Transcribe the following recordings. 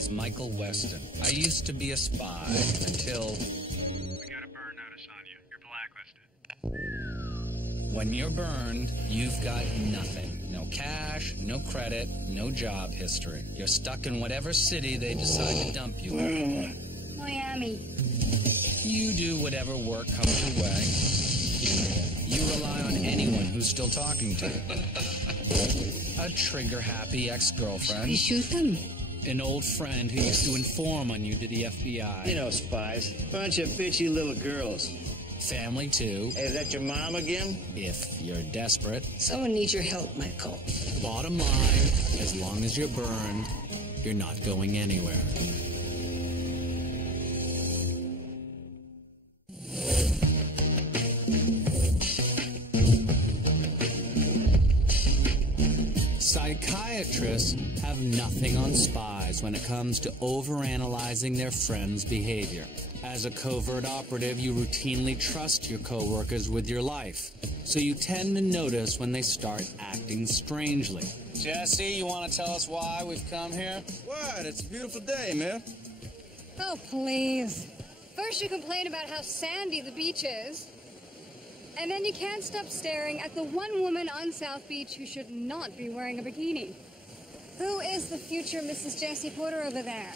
is Michael Weston. I used to be a spy until... We got a burn notice on you. You're blacklisted. When you're burned, you've got nothing. No cash, no credit, no job history. You're stuck in whatever city they decide to dump you in. Miami. You do whatever work comes your way. You rely on anyone who's still talking to you. A trigger-happy ex-girlfriend. You shoot them. An old friend who used to inform on you to the FBI. You know, spies. Bunch of bitchy little girls. Family, too. Hey, is that your mom again? If you're desperate. Someone needs your help, Michael. Bottom line, as long as you're burned, you're not going anywhere. Psychiatrists have nothing on spies when it comes to overanalyzing their friends' behavior. As a covert operative, you routinely trust your coworkers with your life, so you tend to notice when they start acting strangely. Jesse, you want to tell us why we've come here? What? It's a beautiful day, man. Oh, please. First you complain about how sandy the beach is, and then you can't stop staring at the one woman on South Beach who should not be wearing a bikini. Who is the future Mrs. Jessie Porter over there?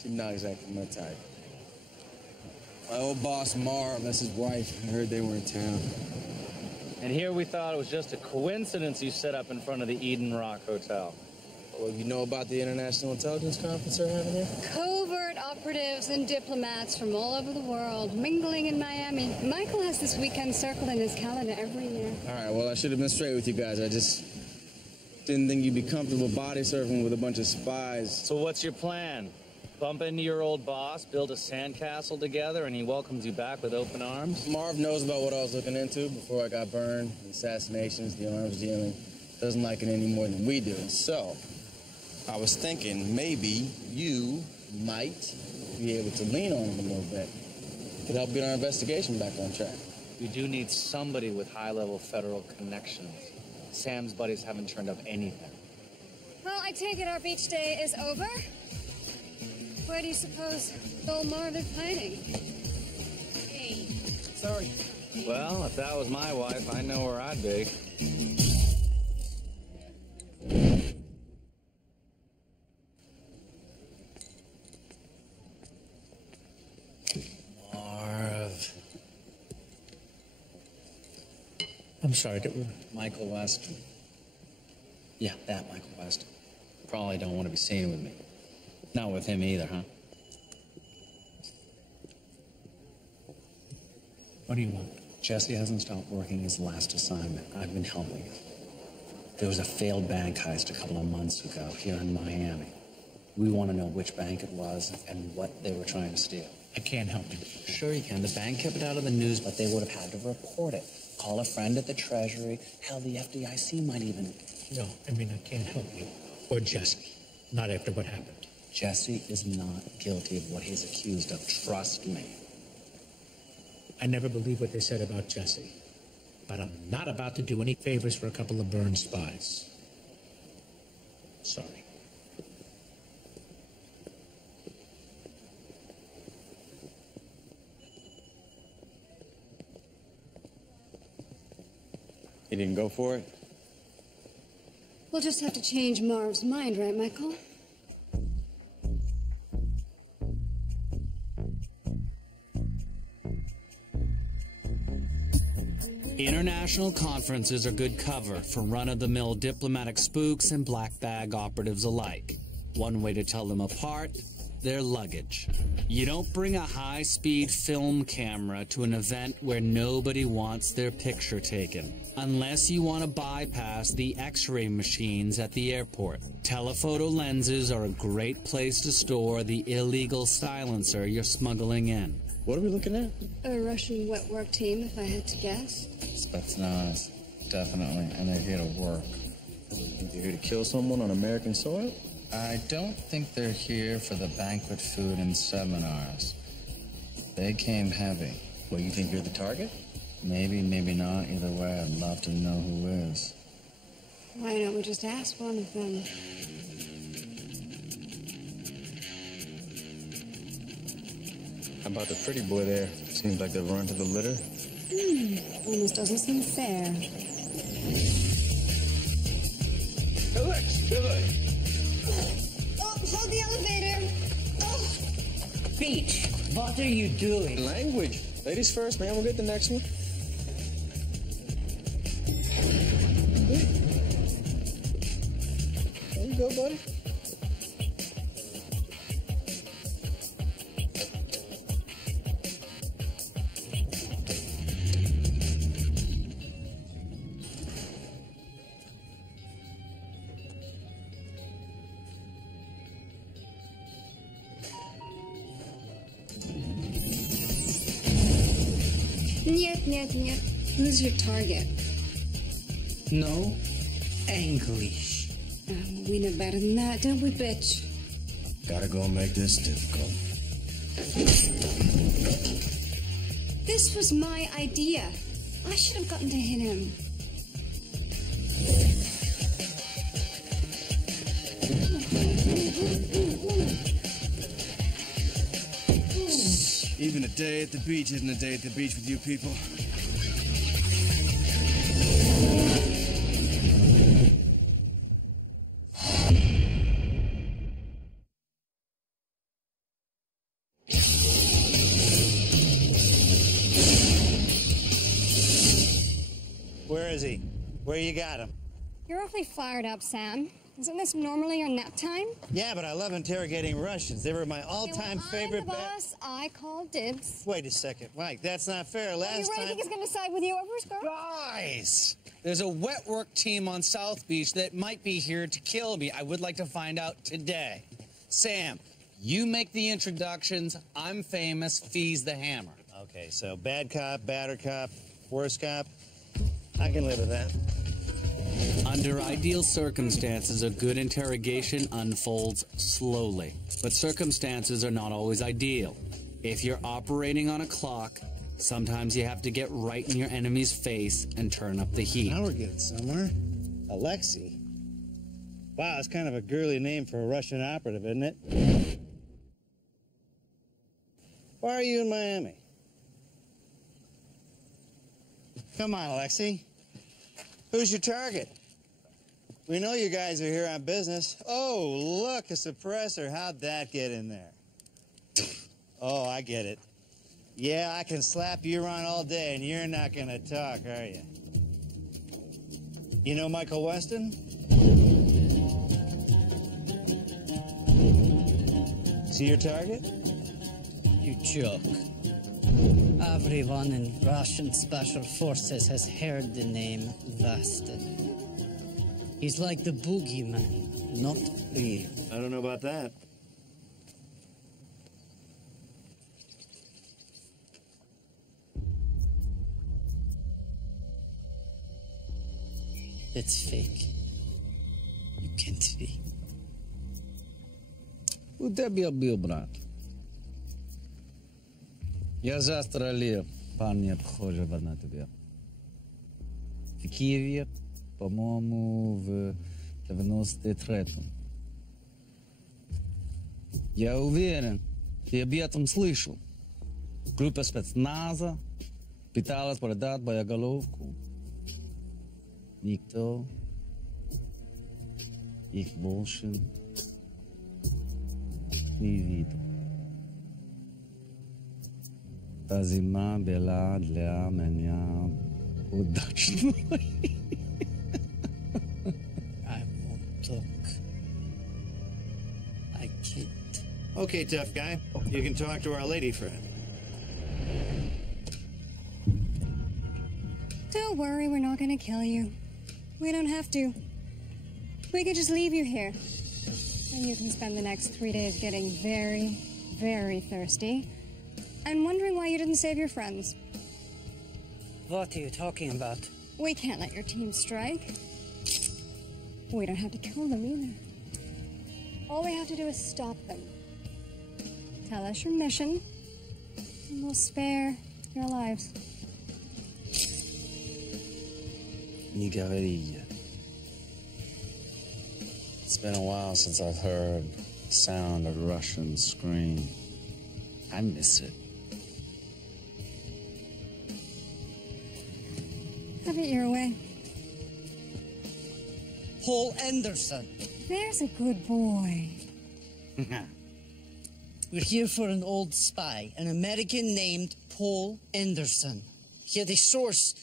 She's not exactly my type. My old boss, Marv, that's his wife. I heard they were in town. And here we thought it was just a coincidence you set up in front of the Eden Rock Hotel. Well, you know about the International Intelligence Conference they're having here? Covert operatives and diplomats from all over the world mingling in Miami. Michael has this weekend circled in his calendar every year. All right, well, I should have been straight with you guys. I just didn't think you'd be comfortable body surfing with a bunch of spies. So what's your plan? Bump into your old boss, build a sandcastle together, and he welcomes you back with open arms? Marv knows about what I was looking into before I got burned, the assassinations, the arms dealing. Doesn't like it any more than we do. So I was thinking maybe you might be able to lean on him a little bit. Could help get our investigation back on track. We do need somebody with high-level federal connections. Sam's buddies haven't turned up anything. Well, I take it our beach day is over? Where do you suppose old Marv is hiding? Hey. Sorry. Well, if that was my wife, I know where I'd be. Marv. I'm sorry, Michael West. Yeah, that Michael West. Probably don't want to be seen with me. Not with him either, huh? What do you want? Jesse hasn't stopped working his last assignment. I've been helping him. There was a failed bank heist a couple of months ago here in Miami. We want to know which bank it was and what they were trying to steal. I can't help you. Sure you can. The bank kept it out of the news, but they would have had to report it. Call a friend at the Treasury. Hell, the FDIC might even... No, I mean, I can't help you. Or Jesse. Not after what happened. Jesse is not guilty of what he's accused of. Trust me. I never believed what they said about Jesse. But I'm not about to do any favors for a couple of burned spies. Sorry. He didn't go for it? We'll just have to change Marv's mind, right, Michael? International conferences are good cover for run-of-the-mill diplomatic spooks and black bag operatives alike. One way to tell them apart, their luggage. You don't bring a high-speed film camera to an event where nobody wants their picture taken, unless you want to bypass the X-ray machines at the airport. Telephoto lenses are a great place to store the illegal silencer you're smuggling in. What are we looking at? A Russian wet work team, if I had to guess. Spetsnaz, definitely, and they're here to work. They're here to kill someone on American soil? I don't think they're here for the banquet food and seminars. They came heavy. Well, you think you're the target? Maybe, maybe not. Either way, I'd love to know who is. Why don't we just ask one of them? How about the pretty boy there? Seems like they've run to the litter. Almost doesn't seem fair. Alex, Billy! Oh, hold the elevator. Oh. Beach, what are you doing? Language. Ladies first, man. We'll get the next one. There you go, buddy. Niet. Who's your target? No English. We know better than that, don't we, bitch? Gotta go make this difficult. This was my idea. I should have gotten to hit him. Even a day at the beach isn't a day at the beach with you people. Where is he? Where you got him? You're awfully fired up, Sam. Isn't this normally your nap time? Yeah, but I love interrogating Russians. They were my all-time favorite. I'm the boss. I call dibs. Wait a second, Mike. That's not fair. You Last really time. think he's going to side with you over his girl? Guys, there's a wet work team on South Beach that might be here to kill me. I would like to find out today. Sam, you make the introductions. I'm famous. Fee's the hammer. Okay, so bad cop, badder cop, worst cop. I can live with that. Under ideal circumstances, a good interrogation unfolds slowly. But circumstances are not always ideal. If you're operating on a clock, sometimes you have to get right in your enemy's face and turn up the heat. Now we're getting somewhere. Alexei. Wow, that's kind of a girly name for a Russian operative, isn't it? Why are you in Miami? Come on, Alexei. Who's your target? We know you guys are here on business. Oh, look, a suppressor. How'd that get in there? Oh, I get it. Yeah, I can slap you around all day, and you're not gonna talk, are you? You know Michael Weston? Is he your target? You joke. Everyone in Russian Special Forces has heard the name Weston. He's like the boogeyman, not real. I don't know about that. It's fake. You can't see. У тебе был брат. Я застрелил парня, похожего на тебя. В Киеве, по-моему, в 93-м. Я уверен, ты об этом слышал. Группа спецназа пыталась продать боеголовку. Никто их больше не видел. Та зима была для меня удачной. I won't talk. I can't. Okay, tough guy. You can talk to our lady friend. Don't worry, we're not going to kill you. We don't have to. We could just leave you here. And you can spend the next 3 days getting very, very thirsty and wondering why you didn't save your friends. What are you talking about? We can't let your team strike. We don't have to kill them either. All we have to do is stop them. Tell us your mission, and we'll spare your lives. Не говори. It's been a while since I've heard the sound of a Russian scream. I miss it. Have it your way. Paul Anderson. There's a good boy. We're here for an old spy, an American named Paul Anderson. He had a source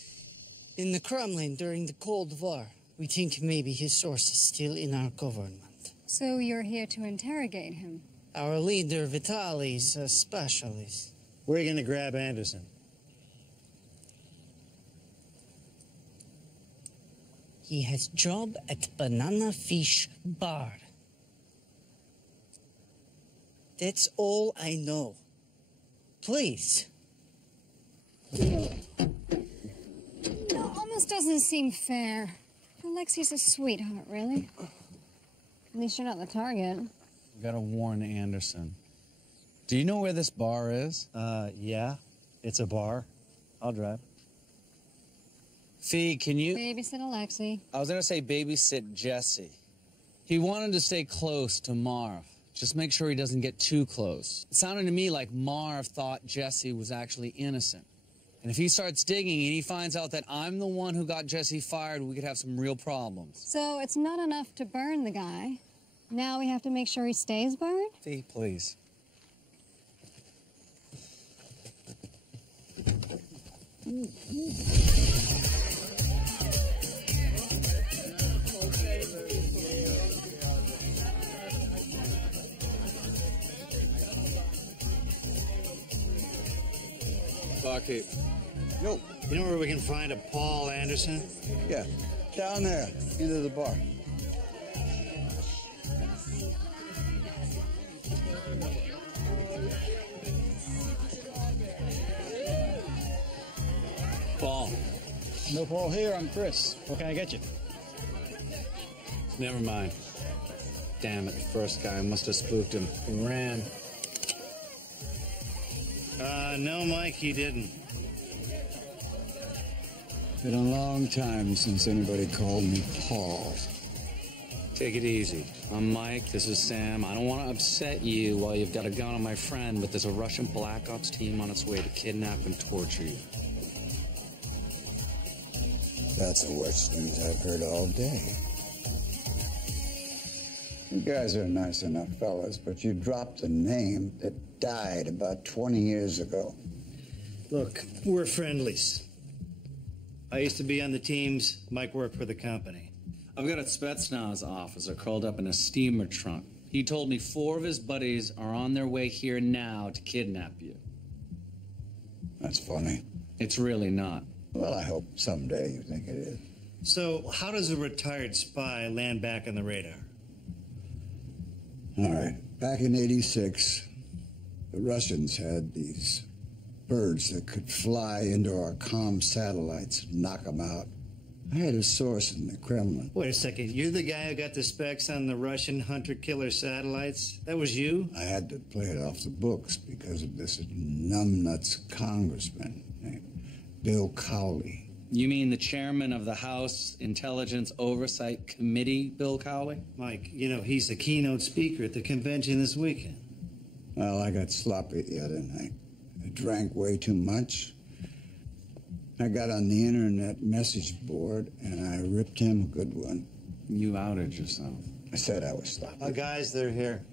in the Kremlin during the Cold War. We think maybe his source is still in our government. So you're here to interrogate him? Our leader, Vitaly's a specialist. Where are you going to grab Anderson? He has job at Banana Fish Bar. That's all I know. Please. No, almost doesn't seem fair. Alexi's a sweetheart, really. At least you're not the target. We gotta warn Anderson. Do you know where this bar is? Yeah. It's a bar. I'll drive. Fee, can you... Babysit Alexi. I was gonna say babysit Jesse. He wanted to stay close to Marv. Just make sure he doesn't get too close. It sounded to me like Marv thought Jesse was actually innocent. And if he starts digging and he finds out that I'm the one who got Jesse fired, we could have some real problems. So it's not enough to burn the guy. Now we have to make sure he stays burned? Fee, please. Barkeep. Yo, you know where we can find a Paul Anderson? Yeah, down there, into the bar. Paul. No Paul here, I'm Chris. What can I get you? Never mind. Damn it, the first guy must have spooked him. He ran. No, Mike, he didn't. Been a long time since anybody called me Paul. Take it easy. I'm Mike, this is Sam. I don't want to upset you while you've got a gun on my friend, but there's a Russian Black Ops team on its way to kidnap and torture you. That's the worst news I've heard all day. You guys are nice enough fellas, but you dropped a name that died about 20 years ago. Look, we're friendlies. I used to be on the teams. Mike worked for the company. I've got a Spetsnaz officer curled up in a steamer trunk. He told me 4 of his buddies are on their way here now to kidnap you. That's funny. It's really not. Well, I hope someday you think it is. So, how does a retired spy land back on the radar? All right. Back in '86, the Russians had these birds that could fly into our comm satellites and knock them out. I had a source in the Kremlin. Wait a second. You're the guy who got the specs on the Russian hunter-killer satellites? That was you? I had to play it off the books because of this numbnuts congressman named Bill Cowley. You mean the chairman of the House Intelligence Oversight Committee, Bill Cowley? Mike, you know, he's the keynote speaker at the convention this weekend. Well, I got sloppy the other night. I drank way too much. I got on the internet message board and I ripped him a good one. You outed yourself. I said I was sloppy. Guys, they're here.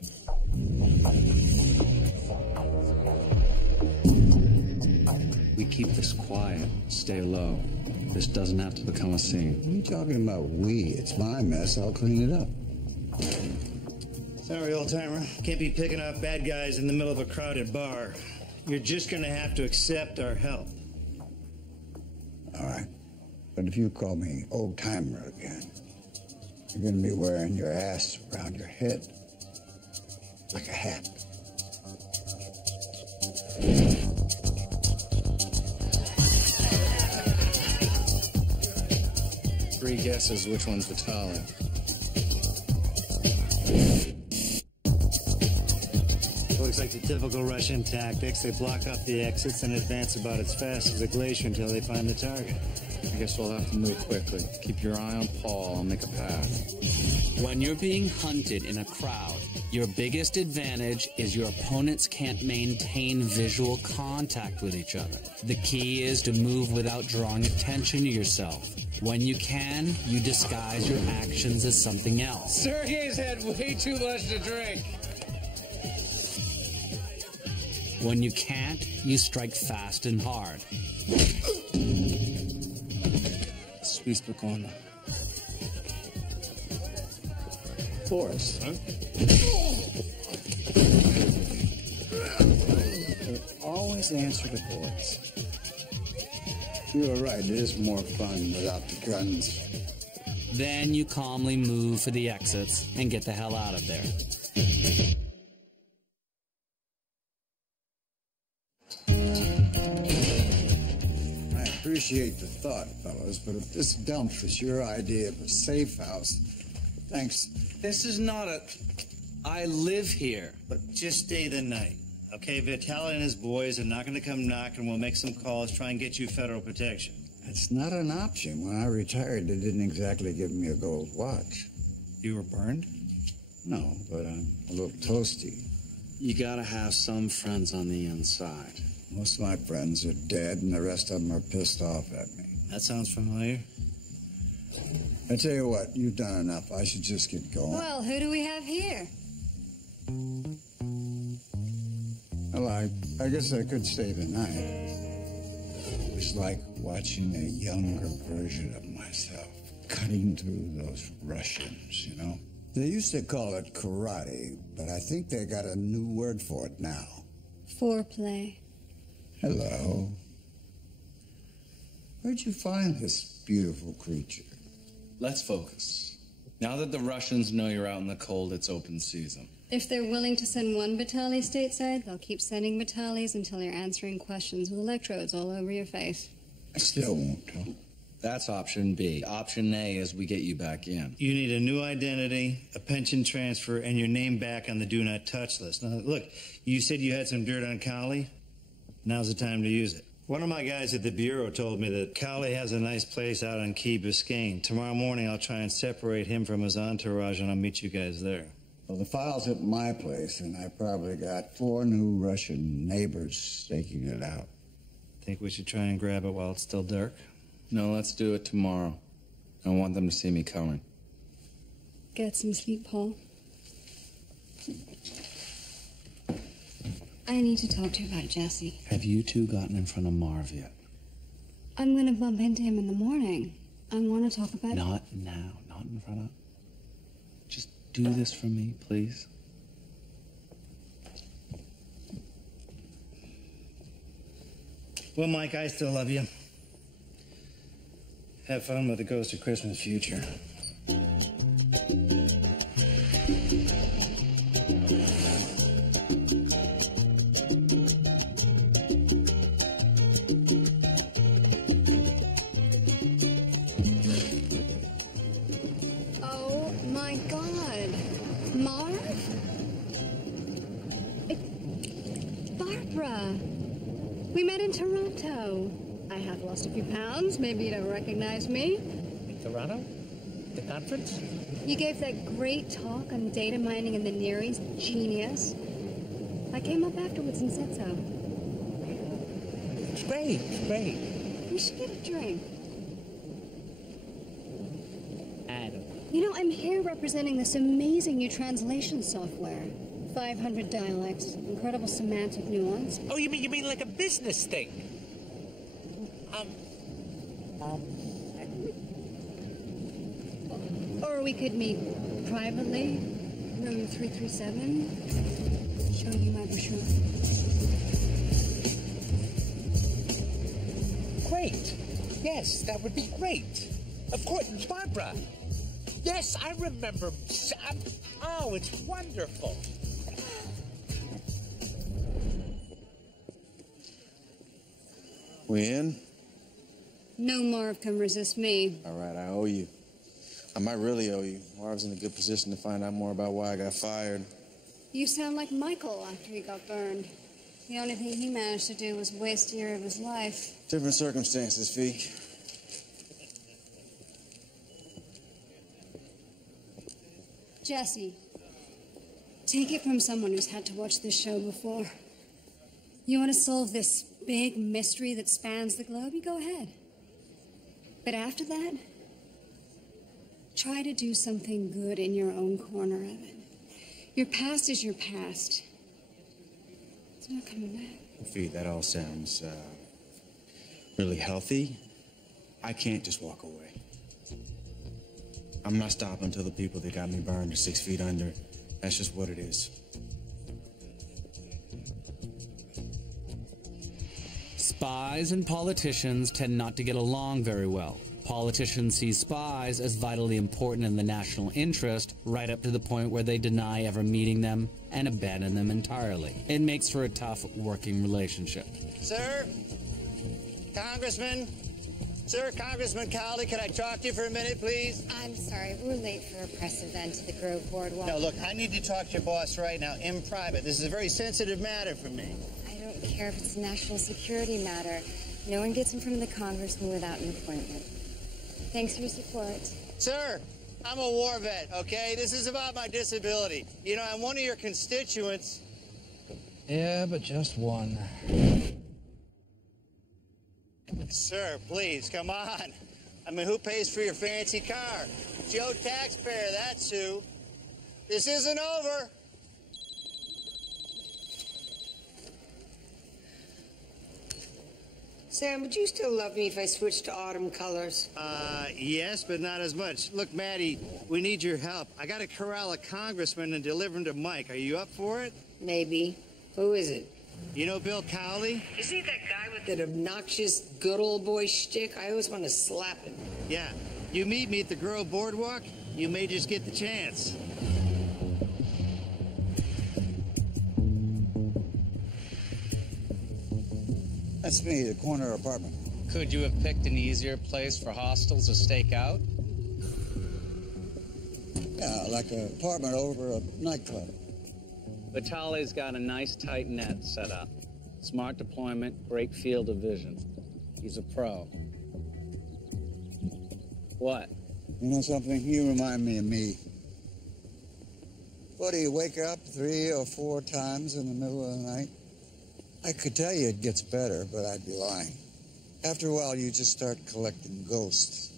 We keep this quiet, stay low. This doesn't have to become a scene. What are you talking about, we? It's my mess. I'll clean it up. Sorry, old-timer. Can't be picking off bad guys in the middle of a crowded bar. You're just gonna have to accept our help. All right. But if you call me old-timer again, you're gonna be wearing your ass around your head like a hat. Three guesses which one's Vitaly. Looks like the typical Russian tactics. They block off the exits and advance about as fast as a glacier until they find the target. I guess we'll have to move quickly. Keep your eye on Paul. I'll make a path. When you're being hunted in a crowd, your biggest advantage is your opponents can't maintain visual contact with each other. The key is to move without drawing attention to yourself. When you can, you disguise your actions as something else. Sergey's had way too much to drink. When you can't, you strike fast and hard. Spokojno. Forrest, huh? They always answer the voice. You were right, it is more fun without the guns. Then you calmly move for the exits and get the hell out of there. I appreciate the thought, fellas, but if this dump is your idea of a safe house, thanks. This is not a... I live here. But just stay the night. Okay, Vitaly and his boys are not going to come knocking. We'll make some calls, try and get you federal protection. It's not an option. When I retired, they didn't exactly give me a gold watch. You were burned? No, but I'm a little toasty. You gotta have some friends on the inside. Most of my friends are dead, and the rest of them are pissed off at me. That sounds familiar. I tell you what, you've done enough. I should just get going. Well, who do we have here? Well, I guess I could stay the night. It's like watching a younger version of myself cutting through those Russians, you know? They used to call it karate, but I think they got a new word for it now. Foreplay. Hello. Where'd you find this beautiful creature? Let's focus. Now that the Russians know you're out in the cold, it's open season. If they're willing to send one Vitaly stateside, they'll keep sending Vitalis until you're answering questions with electrodes all over your face. I still won't tell. That's option B. Option A is we get you back in. You need a new identity, a pension transfer, and your name back on the do not touch list. Now, look, you said you had some dirt on Cowley. Now's the time to use it. One of my guys at the Bureau told me that Cowley has a nice place out on Key Biscayne. Tomorrow morning, I'll try and separate him from his entourage, and I'll meet you guys there. Well, the file's at my place, and I probably got 4 new Russian neighbors staking it out. Think we should try and grab it while it's still dark? No, let's do it tomorrow. I want them to see me coming. Get some sleep, Paul. I need to talk to you about Jesse. Have you two gotten in front of Marv yet? I'm going to bump into him in the morning. I want to talk about... Not now. Not in front of... Just do this for me, please. Well, Mike, I still love you. Have fun with the Ghost of Christmas Future. Oh, my God. Marv? Barbara. We met in Toronto. I have lost a few pounds. Maybe you don't recognize me. In Toronto? The conference? You gave that great talk on data mining in the Near East. Genius. I came up afterwards and said so. It's great, it's great. We should get a drink. Adam. You know, I'm here representing this amazing new translation software. 500 dialects, incredible semantic nuance. Oh, you mean like a business thing? Or we could meet privately, room 337, show you my brochure. Great. Yes, that would be great. Of course, Barbara. Yes, I remember. Oh, it's wonderful. We in? No Marv can resist me. All right, I owe you. I might really owe you. Marv's in a good position to find out more about why I got fired. You sound like Michael after he got burned. The only thing he managed to do was waste a year of his life. Different circumstances, Fee. Jesse, take it from someone who's had to watch this show before. You want to solve this big mystery that spans the globe? You go ahead. But after that, try to do something good in your own corner of it. Your past is your past. It's not coming back. Fee, that all sounds really healthy. I can't just walk away. I'm not stopping until the people that got me burned are 6 feet under. That's just what it is. Spies and politicians tend not to get along very well. Politicians see spies as vitally important in the national interest, right up to the point where they deny ever meeting them and abandon them entirely. It makes for a tough working relationship. Sir? Congressman? Sir, Congressman Cowley, can I talk to you for a minute, please? I'm sorry, we're late for a press event at the Grove Boardwalk. No, look, I need to talk to your boss right now, in private. This is a very sensitive matter for me. I don't care if it's a national security matter. No one gets in front of the congressman without an appointment. Thanks for your support. Sir, I'm a war vet, okay? This is about my disability. You know, I'm one of your constituents. Yeah, but just one. Sir, please, come on. I mean, who pays for your fancy car? Joe Taxpayer, that's who. This isn't over. Sam, would you still love me if I switched to autumn colors? Yes, but not as much. Look, Maddie, we need your help. I gotta corral a congressman and deliver him to Mike. Are you up for it? Maybe. Who is it? You know Bill Cowley? Is he that guy with that obnoxious good old boy shtick? I always want to slap him. Yeah. You meet me at the Grove Boardwalk, you may just get the chance. That's me, the corner apartment. Could you have picked an easier place for hostiles to stake out? Yeah, like an apartment over a nightclub. Vitaly's got a nice tight net set up. Smart deployment, great field of vision. He's a pro. What? You know something? You remind me of me. What, do you wake up 3 or 4 times in the middle of the night? I could tell you it gets better, but I'd be lying. After a while, you just start collecting ghosts.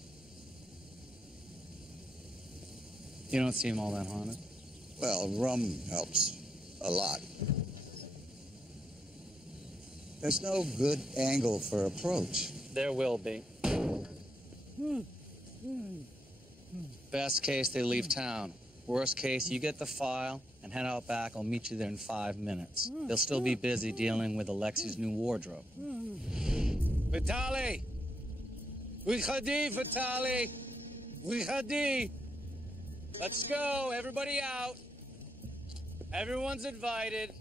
You don't seem all that haunted. Well, rum helps a lot. There's no good angle for approach. There will be. Best case, they leave town. Worst case, you get the file and head out back. I'll meet you there in 5 minutes. They'll still be busy dealing with Alexi's new wardrobe. Vitaly! Wychadi, Vitaly! Wychadi! Let's go, everybody out. Everyone's invited.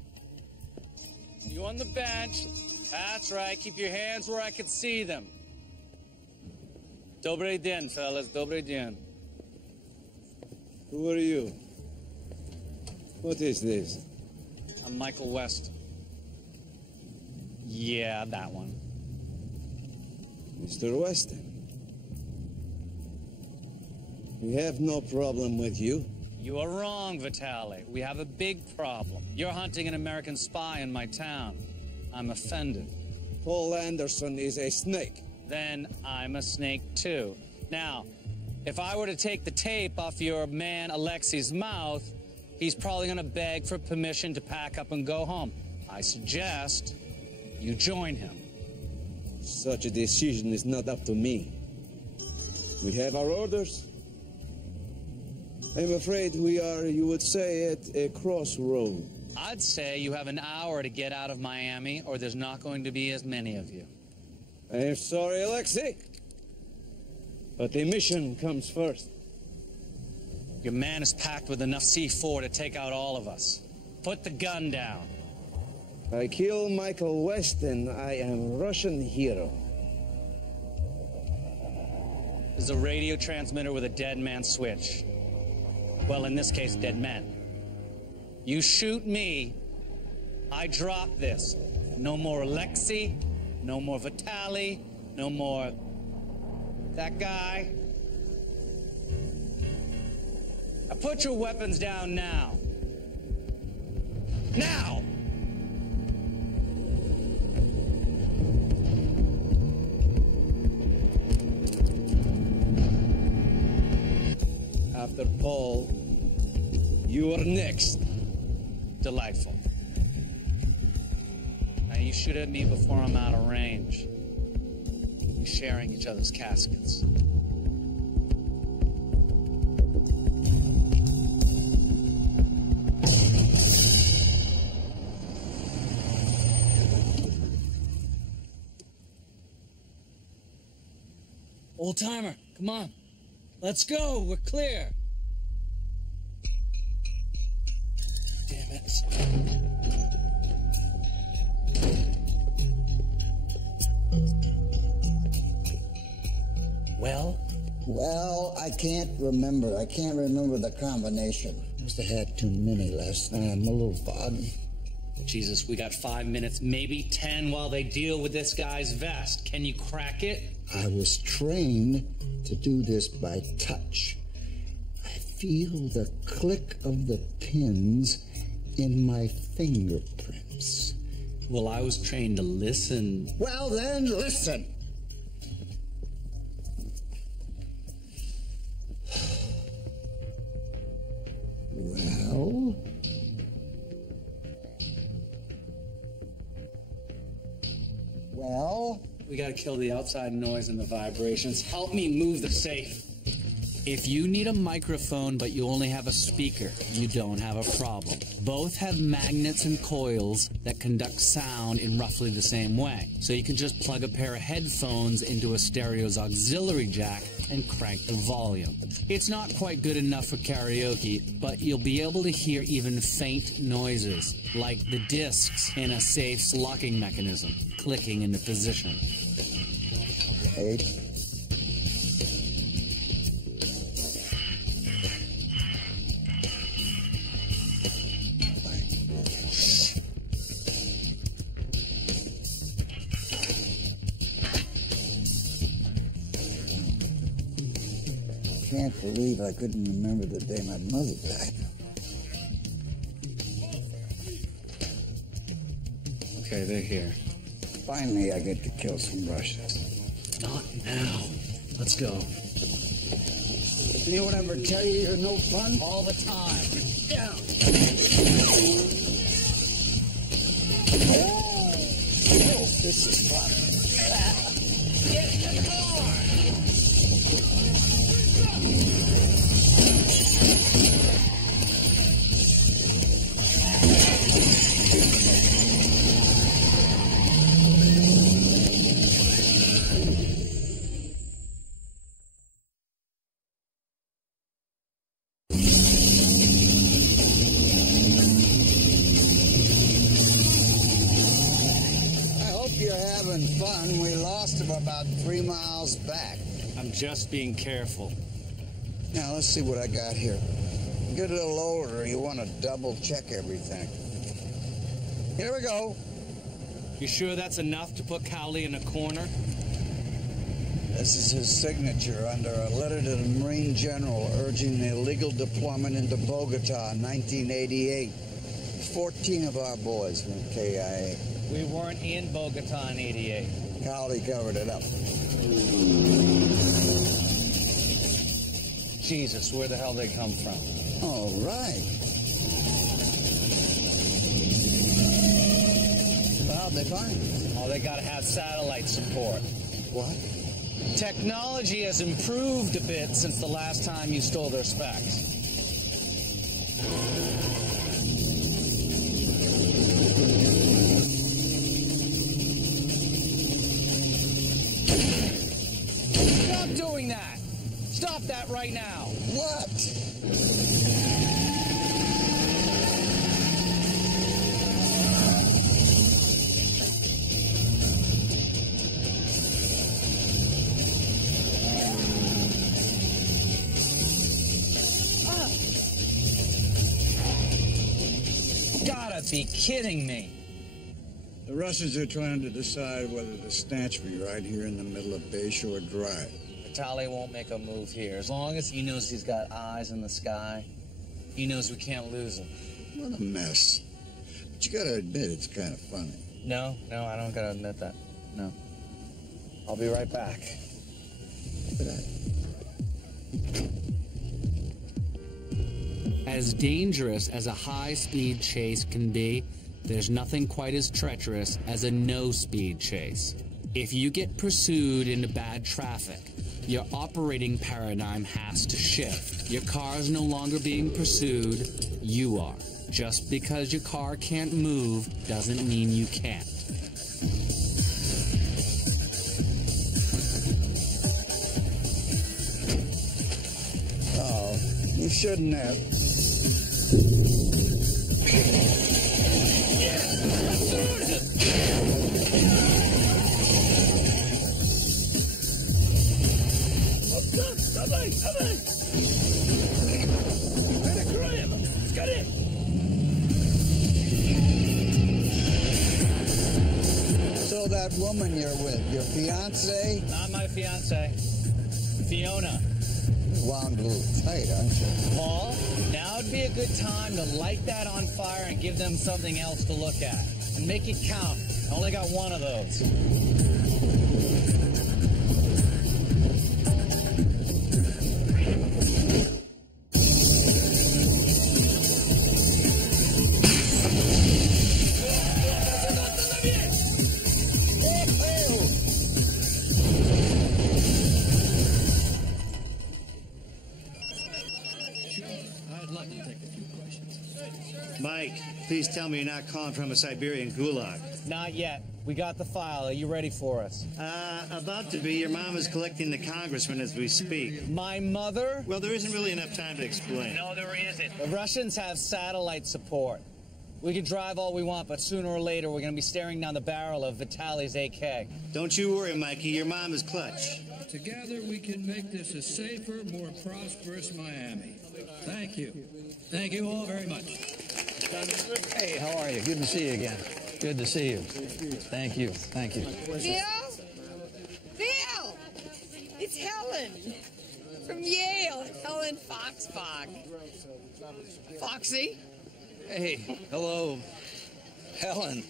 You on the bench. That's right, keep your hands where I can see them. Dobry den, fellas, dobry den. Who are you? What is this? I'm Michael West. Yeah, that one. Mr. Weston. We have no problem with you. You are wrong, Vitaly. We have a big problem. You're hunting an American spy in my town. I'm offended. Paul Anderson is a snake. Then I'm a snake, too. Now, if I were to take the tape off your man Alexi's mouth, he's probably going to beg for permission to pack up and go home. I suggest you join him. Such a decision is not up to me. We have our orders. I'm afraid we are, you would say, at a crossroad. I'd say you have an hour to get out of Miami, or there's not going to be as many of you. I'm sorry, Alexei, but the mission comes first. Your man is packed with enough C4 to take out all of us. Put the gun down. I kill Michael Weston. I am Russian hero. There's a radio transmitter with a dead man switch. Well, in this case, dead men. You shoot me, I drop this. No more Alexei, no more Vitaly, no more that guy. Now put your weapons down now. Now! After Paul, you are next. Delightful. Now you shoot at me before I'm out of range. We're sharing each other's caskets. Old timer, come on. Let's go. We're clear. Damn it. Well? Well, I can't remember. I can't remember the combination. Must have had too many last night. I'm a little foggy. Jesus, we got 5 minutes, maybe 10 while they deal with this guy's vest. Can you crack it? I was trained to do this by touch. I feel the click of the pins in my fingerprints. Well, I was trained to listen. Well, then, listen. Well? Well? We gotta kill the outside noise and the vibrations. Help me move the safe. If you need a microphone but you only have a speaker, you don't have a problem. Both have magnets and coils that conduct sound in roughly the same way. So you can just plug a pair of headphones into a stereo's auxiliary jack and crank the volume. It's not quite good enough for karaoke, but you'll be able to hear even faint noises, like the discs in a safe's locking mechanism, clicking into position. 8. I can't believe I couldn't remember the day my mother died. Okay, they're here. Finally, I get to kill some Russians. Not now. Let's go. Anyone ever tell you you're no fun? All the time. Down. Oh, this is fun. Get in the car! Fun. We lost him about 3 miles back. I'm just being careful. Now, let's see what I got here. Get a little older. You want to double check everything. Here we go. You sure that's enough to put Cowley in a corner? This is his signature under a letter to the Marine General urging the illegal deployment into Bogota in 1988. 14 of our boys went KIA. We weren't in Bogota in '88. Cowley covered it up. Jesus, where the hell they come from? All right. How'd they find it? Oh, they gotta have satellite support. What? Technology has improved a bit since the last time you stole their specs. Doing that. Stop that right now. What? be kidding me. The Russians are trying to decide whether to snatch me right here in the middle of Bayshore Drive. Vitali won't make a move here. As long as he knows he's got eyes in the sky, he knows we can't lose him. What a mess. But you gotta admit it's kind of funny. No, I don't gotta admit that. No. I'll be right back. As dangerous as a high-speed chase can be, there's nothing quite as treacherous as a no-speed chase. If you get pursued into bad traffic, your operating paradigm has to shift. Your car is no longer being pursued, you are. Just because your car can't move doesn't mean you can't. Oh, you shouldn't have. So that woman you're with, your fiance? Not my fiance. Fiona. Wound a little tight, aren't you? Paul, now would be a good time to light that on fire and give them something else to look at. And make it count. I only got one of those. Mike, please tell me you're not calling from a Siberian gulag. Not yet. We got the file. Are you ready for us? About to be. Your mom is collecting the congressman as we speak. My mother? Well, there isn't really enough time to explain. No, there isn't. The Russians have satellite support. We can drive all we want, but sooner or later we're going to be staring down the barrel of Vitali's AK. Don't you worry, Mikey. Your mom is clutch. Together we can make this a safer, more prosperous Miami. Thank you. Thank you all very much. Hey, how are you? Good to see you again. Good to see you. Thank you. Thank you. Bill? Bill! It's Helen. From Yale. Helen Foxbach. Foxy? Hey, hello, Helen.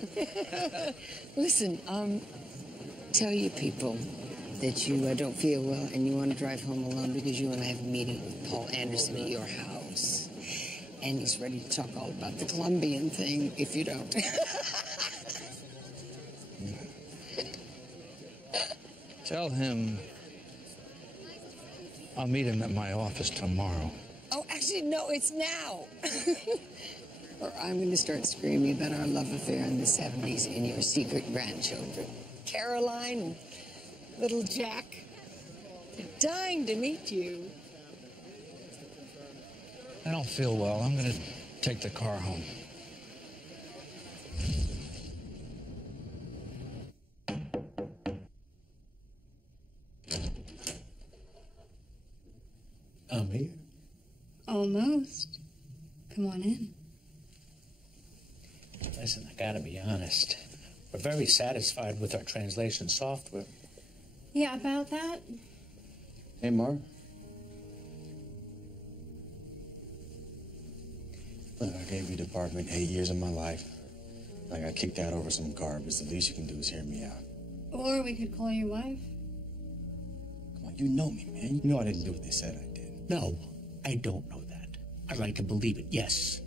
Listen, tell your people that you don't feel well and you want to drive home alone because you want to have a meeting with Paul Anderson at your house. And he's ready to talk all about the Colombian thing if you don't. Tell him I'll meet him at my office tomorrow. Oh, actually, no, it's now. Or I'm going to start screaming about our love affair in the 70s and your secret grandchildren. Caroline and little Jack. They're dying to meet you. I don't feel well. I'm going to take the car home. I'm here. Almost. Come on in. Listen, I gotta be honest. We're very satisfied with our translation software. Yeah, about that? Hey, Mark. Look, I gave you department 8 years of my life. I got kicked out over some garbage. The least you can do is hear me out. Or we could call your wife. Come on, you know me, man. You know I didn't do what they said I did. No, I don't know that. I'd like to believe it, yes.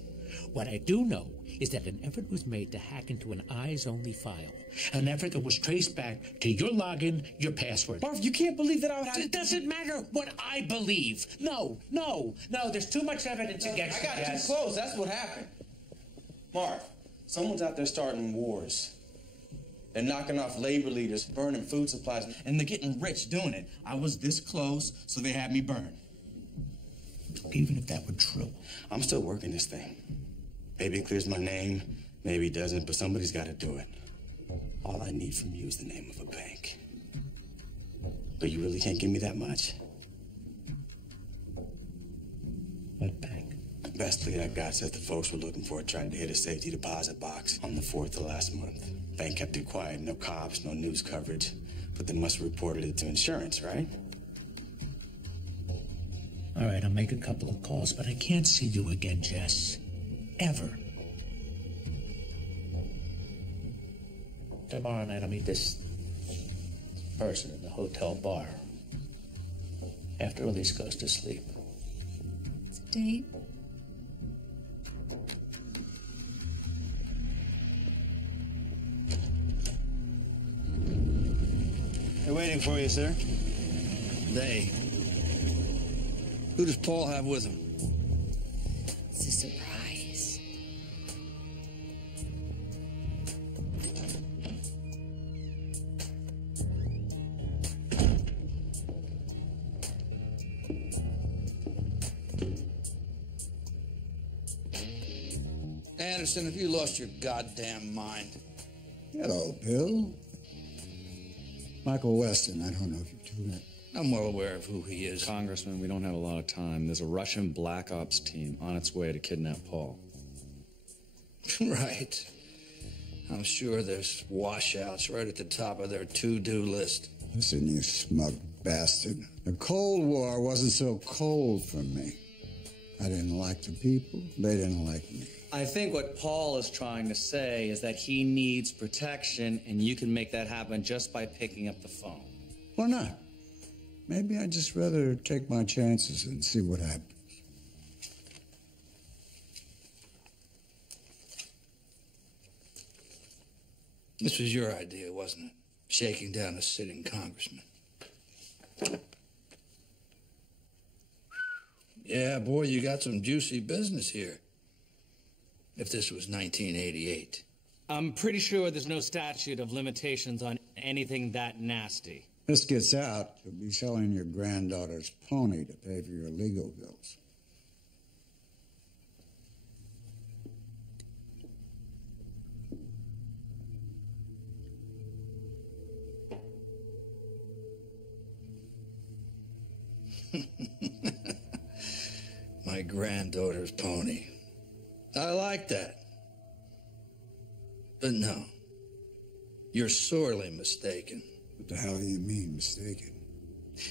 What I do know is that an effort was made to hack into an eyes-only file. An effort that was traced back to your login, your password. Marv, you can't believe that I would have... It doesn't matter what I believe. No, there's too much evidence against you. I got too close, that's what happened. Marv, someone's out there starting wars. They're knocking off labor leaders, burning food supplies, and they're getting rich doing it. I was this close, so they had me burned. Even if that were true. I'm still working this thing. Maybe it clears my name, maybe it doesn't, but somebody's got to do it. All I need from you is the name of a bank. But you really can't give me that much. What bank? Best lead I got says the folks we're looking for tried to hit a safety deposit box on the 4th of last month. Bank kept it quiet, no cops, no news coverage, but they must have reported it to insurance, right? All right, I'll make a couple of calls, but I can't see you again, Jess. Ever. Tomorrow night I'll meet this person in the hotel bar. After Elise goes to sleep. It's a date. They're waiting for you, sir. They. Who does Paul have with him? It's a surprise. Anderson, have you lost your goddamn mind? Hello, Bill. Michael Weston, I don't know if you do that. I'm well aware of who he is. Congressman, we don't have a lot of time. There's a Russian black ops team on its way to kidnap Paul. Right. I'm sure there's washouts right at the top of their to-do list. Listen, you smug bastard. The Cold War wasn't so cold for me. I didn't like the people. They didn't like me. I think what Paul is trying to say is that he needs protection, and you can make that happen just by picking up the phone. Why not? Maybe I'd just rather take my chances and see what happens. This was your idea, wasn't it? Shaking down a sitting congressman. Yeah, boy, you got some juicy business here. If this was 1988. I'm pretty sure there's no statute of limitations on anything that nasty. This gets out, you'll be selling your granddaughter's pony to pay for your legal bills. My granddaughter's pony. I like that. But no, you're sorely mistaken. What the hell do you mean, mistaken?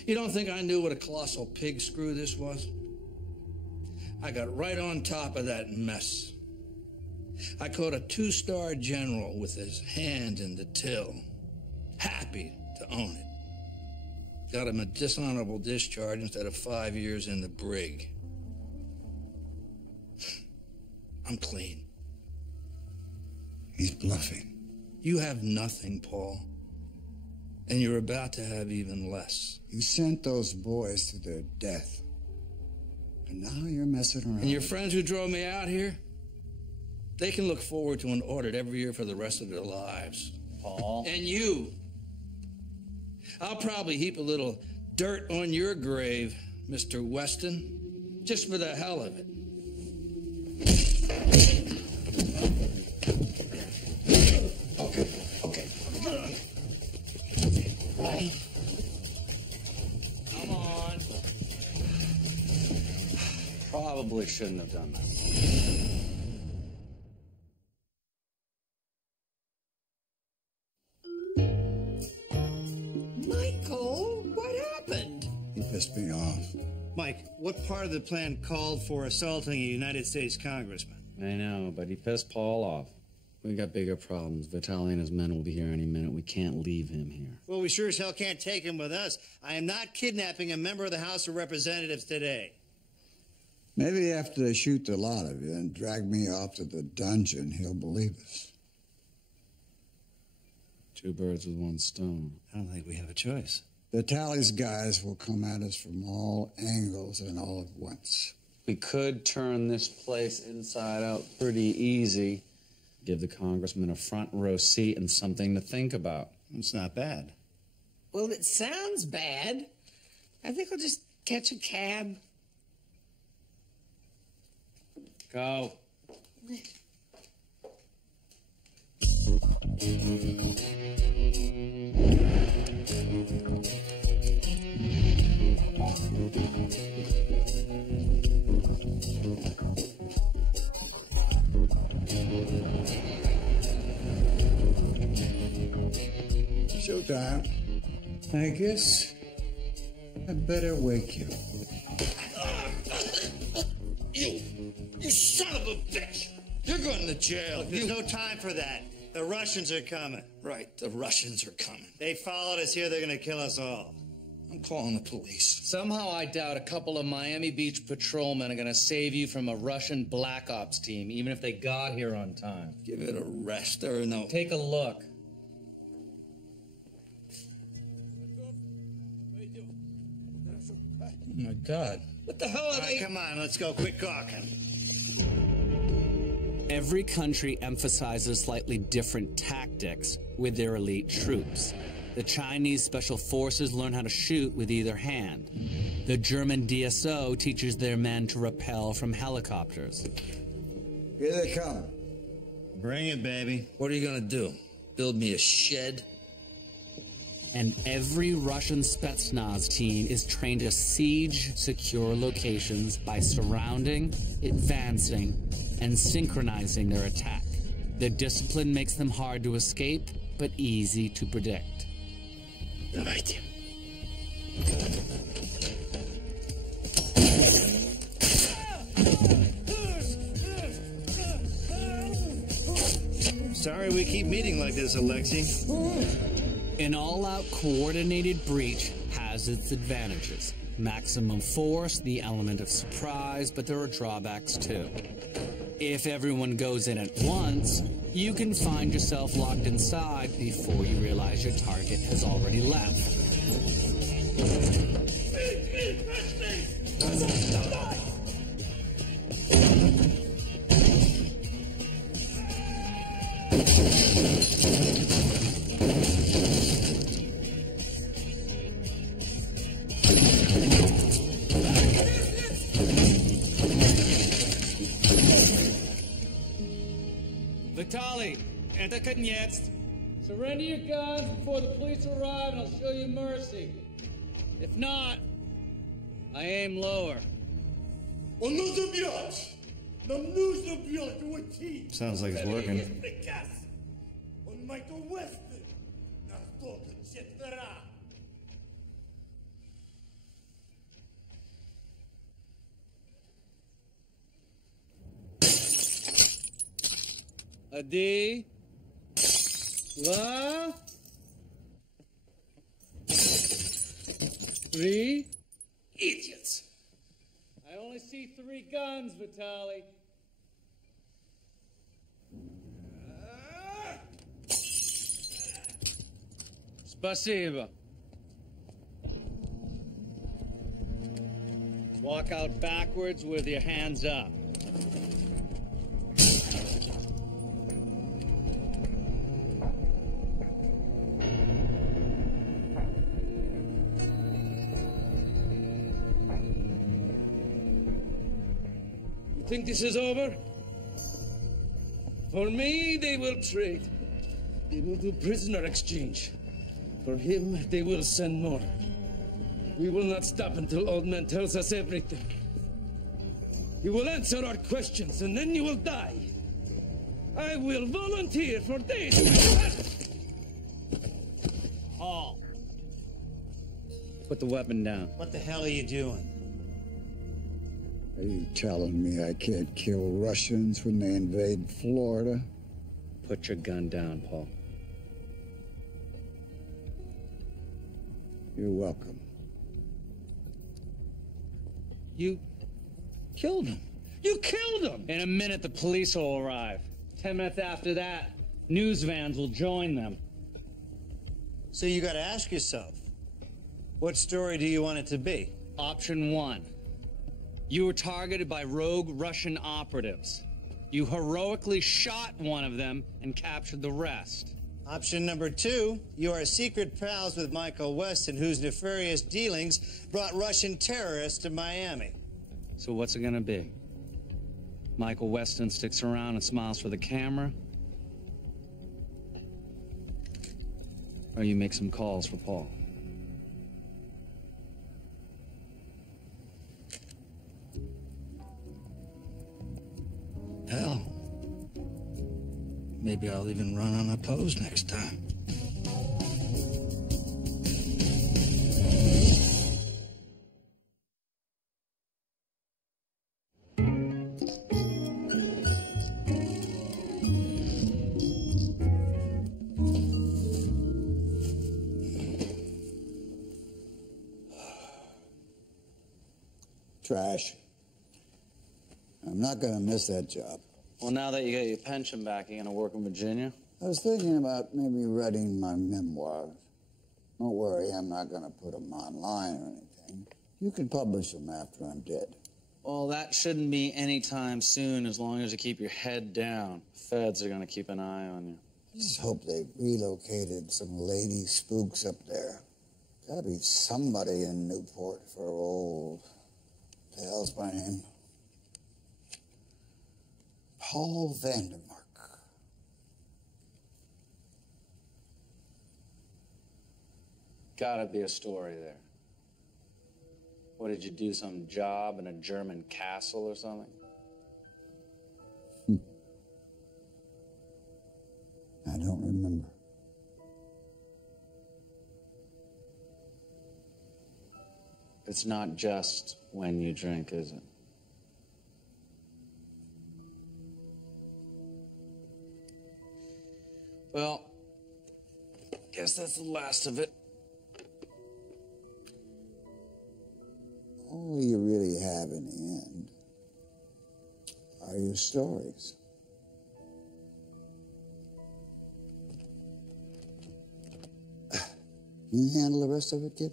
You don't think I knew what a colossal pig screw this was? I got right on top of that mess. I caught a 2-star general with his hand in the till, happy to own it. Got him a dishonorable discharge instead of 5 years in the brig. I'm clean. He's bluffing. You have nothing, Paul. And you're about to have even less. You sent those boys to their death. And now you're messing around. And your friends who drove me out here, they can look forward to an audit every year for the rest of their lives. Paul? And you. I'll probably heap a little dirt on your grave, Mr. Weston, just for the hell of it. Okay. Come on. Probably shouldn't have done that. Michael, what happened? He pissed me off. Mike, what part of the plan called for assaulting a United States congressman? I know, but he pissed Paul off. We got bigger problems. Vitaly and his men will be here any minute. We can't leave him here. Well, we sure as hell can't take him with us. I am not kidnapping a member of the House of Representatives today. Maybe after they shoot the lot of you and drag me off to the dungeon, he'll believe us. 2 birds with 1 stone. I don't think we have a choice. Vitaly's guys will come at us from all angles and all at once. We could turn this place inside out pretty easy. Give the congressman a front row seat and something to think about. It's not bad. Well, it sounds bad. I think I'll just catch a cab. Go. Don, I guess I better wake you. You son of a bitch! You're going to jail. Look, there's no time for that. The Russians are coming. Right, the Russians are coming. They followed us here. They're going to kill us all. I'm calling the police. Somehow I doubt a couple of Miami Beach patrolmen are going to save you from a Russian black ops team, even if they got here on time. Give it a rest or no. Take a look. Oh, my God. What the hell are they? Come on, let's go. Quit gawking. Every country emphasizes slightly different tactics with their elite troops. The Chinese special forces learn how to shoot with either hand. The German DSO teaches their men to rappel from helicopters. Here they come. Bring it, baby. What are you going to do? Build me a shed? And every Russian Spetsnaz team is trained to siege secure locations by surrounding, advancing, and synchronizing their attack. The discipline makes them hard to escape, but easy to predict. Давайте. Sorry we keep meeting like this, Alexei. An all-out coordinated breach has its advantages. Maximum force, the element of surprise, but there are drawbacks too. If everyone goes in at once, you can find yourself locked inside before you realize your target has already left. Vitaly, это конец. Surrender your guns before the police arrive and I'll show you mercy. If not, I aim lower. Он нужно бьет! Нам нужно бьет уйти! Sounds like it's working. Есть приказ. Он Майкл Уэстон. Нас только четверо. Один, два, three. Idiots. I only see 3 guns, Vitaly. Спасибо. Walk out backwards with your hands up. Think this is over? For me, they will trade. They will do prisoner exchange. For him, they will send more. We will not stop until Old Man tells us everything. He will answer our questions, and then you will die. I will volunteer for this. Paul. Put the weapon down. What the hell are you doing? Are you telling me I can't kill Russians when they invade Florida? Put your gun down, Paul. You're welcome. You killed him. You killed him! In a minute, the police will arrive. 10 minutes after that, news vans will join them. So you gotta ask yourself, what story do you want it to be? Option 1. You were targeted by rogue Russian operatives. You heroically shot one of them and captured the rest. Option number 2, you are secret pals with Michael Weston, whose nefarious dealings brought Russian terrorists to Miami. So what's it gonna be? Michael Weston sticks around and smiles for the camera? Or you make some calls for Paul? Hell, maybe I'll even run unopposed next time. Trash. I'm not gonna miss that job. Well, now that you got your pension back, you gonna work in Virginia? I was thinking about maybe writing my memoirs. Don't worry, I'm not gonna put them online or anything. You can publish them after I'm dead. Well, that shouldn't be anytime soon, as long as you keep your head down. Feds are gonna keep an eye on you. I just hope they've relocated some lady spooks up there. Gotta be somebody in Newport for old... What the hell's my name? Paul Vandermark. Gotta be a story there. What, did you do some job in a German castle or something? I don't remember. It's not just when you drink, is it? Well, guess that's the last of it. All you really have in the end are your stories. You handle the rest of it, kid?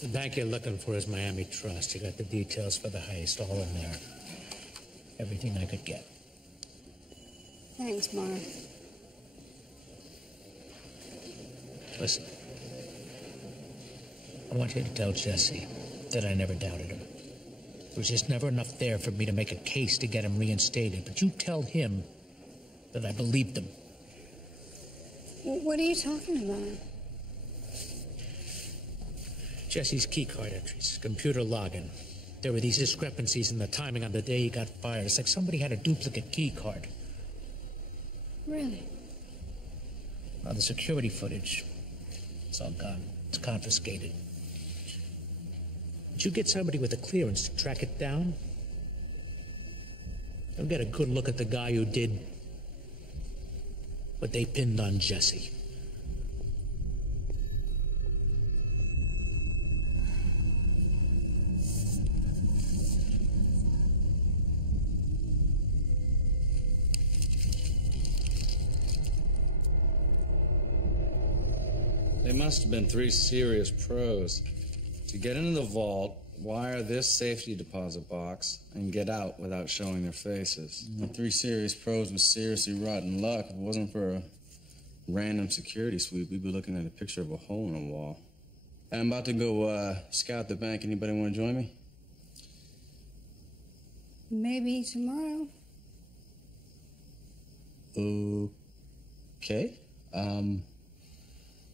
The bank you're looking for is Miami Trust. You got the details for the heist all in there. Everything I could get. Thanks, Marv. Listen. I want you to tell Jesse that I never doubted him. There was just never enough there for me to make a case to get him reinstated. But you tell him that I believed him. What are you talking about? Jesse's keycard entries, computer login. There were these discrepancies in the timing on the day he got fired. It's like somebody had a duplicate keycard. Really? Now, the security footage, it's all gone. It's confiscated. Did you get somebody with a clearance to track it down? They'll get a good look at the guy who did what they pinned on Jesse. They must have been 3 serious pros. To get into the vault, wire this safety deposit box, and get out without showing their faces. The 3 serious pros with seriously rotten luck. If it wasn't for a random security sweep, we'd be looking at a picture of a hole in a wall. I'm about to go scout the bank. Anybody want to join me? Maybe tomorrow. Okay.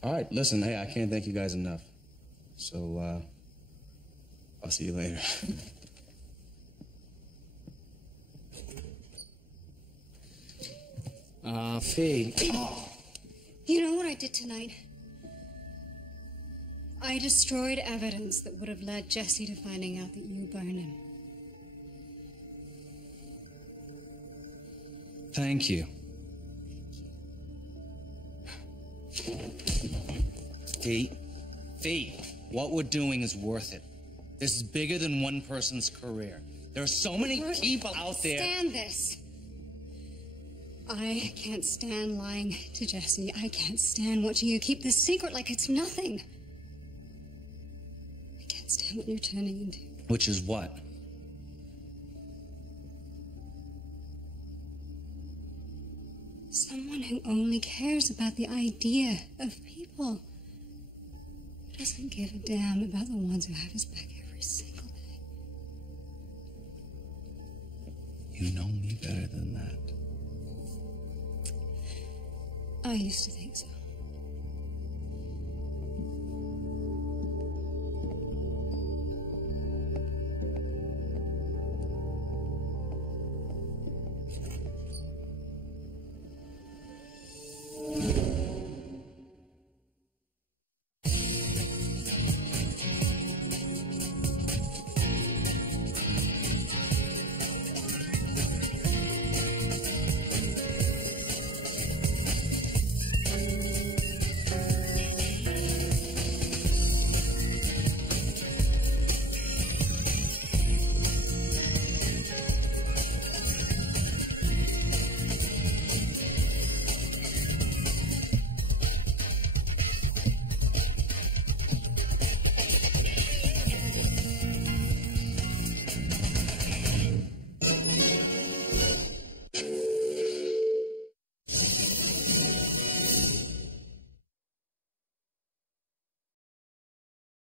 All right, listen, hey, I can't thank you guys enough. So, I'll see you later. Fee. You know what I did tonight? I destroyed evidence that would have led Jesse to finding out that you burned him. Thank you. Fee, what we're doing is worth it. This is bigger than one person's career. There are so many people out there. Stand this. I can't stand lying to Jesse. I can't stand watching you keep this secret like it's nothing. I can't stand what you're turning into. Which is what? Someone who only cares about the idea of people. Who doesn't give a damn about the ones who have his back every single day. You know me better than that. I used to think so.